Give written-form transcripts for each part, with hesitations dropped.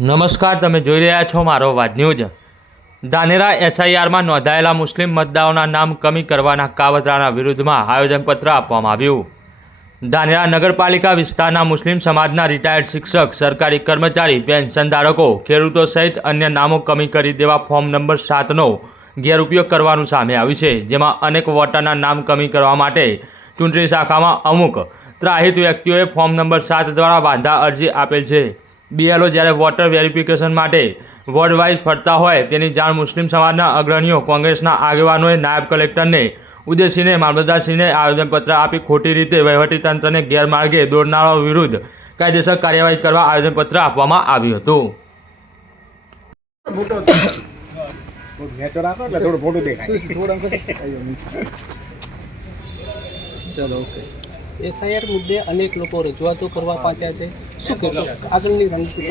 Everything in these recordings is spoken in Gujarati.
નમસ્કાર, તમે જોઈ રહ્યા છો મારો વાત ન્યૂઝ। ધાનેરા એસઆઈઆરમાં નોંધાયેલા મુસ્લિમ મતદારોના નામ કમી કરવાના કાવતરાના વિરુદ્ધમાં આવેદનપત્ર આપવામાં આવ્યું। ધાનેરા નગરપાલિકા વિસ્તારના મુસ્લિમ સમાજના રિટાયર્ડ શિક્ષક, સરકારી કર્મચારી, પેન્શન ધારકો, ખેડૂતો સહિત અન્ય નામો કમી કરી દેવા ફોર્મ નંબર 7નો ગેરઉપયોગ કરવાનું સામે આવ્યું છે, જેમાં અનેક વોટરના નામ કમી કરવા માટે ચૂંટણી શાખામાં અમુક ત્રાહિત વ્યક્તિઓએ ફોર્મ નંબર 7 દ્વારા વાંધા અરજી આપેલ છે। બીએલઓ જ્યારે વોટર વેરિફિકેશન માટે વોર્ડ વાઇઝ ફરતા હોય તેની જાણ મુસ્લિમ સમાજના અગ્રણીઓ, કોંગ્રેસના આગેવાનોએ નાયબ કલેક્ટરને ઉદ્દેશીને મામલતદારશ્રીને આવેદનપત્ર આપી ખોટી રીતે વહીવટીતંત્રને ગેરમાર્ગે દોરનારાઓ વિરુદ્ધ કાયદેસર કાર્યવાહી કરવા આવેદનપત્ર આપવામાં આવ્યું હતું। એસઆઈઆર મુદ્દે અનેક લોકો રજૂઆતો કરવા પહોંચ્યા છે, શું કહેશો? આગળની રણનીતિ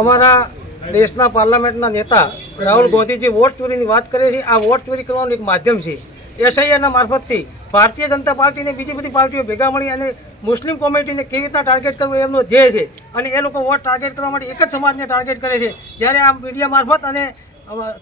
અમારા દેશના પાર્લામેન્ટના નેતા રાહુલ ગાંધીજી વોટ ચોરીની વાત કરે છે। આ વોટ ચોરી કરવાનું એક માધ્યમ છે। એસઆઈઆરના મારફતથી ભારતીય જનતા પાર્ટીને બીજી બધી પાર્ટીઓ ભેગા મળી અને મુસ્લિમ કોમ્યુનિટીને કેવી રીતના ટાર્ગેટ કરવું એમનો ધ્યેય છે અને એ લોકો વોટ ટાર્ગેટ કરવા માટે એક જ સમાજને ટાર્ગેટ કરે છે। જ્યારે આ મીડિયા મારફત અને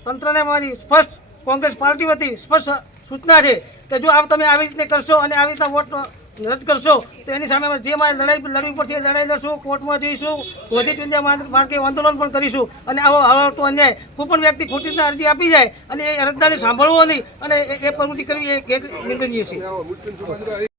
તંત્રને મારી સ્પષ્ટ કોંગ્રેસ પાર્ટી વતી સ્પષ્ટ સૂચના છે કે જો તમે આવી રીતે કરશો અને આવી રીતના વોટ રદ કરશો તો એની સામે જે મારે લડાઈ લડવી પડશે લડાઈ લડશું, કોર્ટમાં જઈશું, ગોધી ચૂંદ્યા માર્ગે આંદોલન પણ કરીશું અને આવો હળવટો અન્યાય કોઈ પણ વ્યક્તિ ખોટી રીતના અરજી આપી જાય અને એ અરજદારને સાંભળવો નહીં અને એ પ્રવૃત્તિ કરવી એ નિંદનીય છે।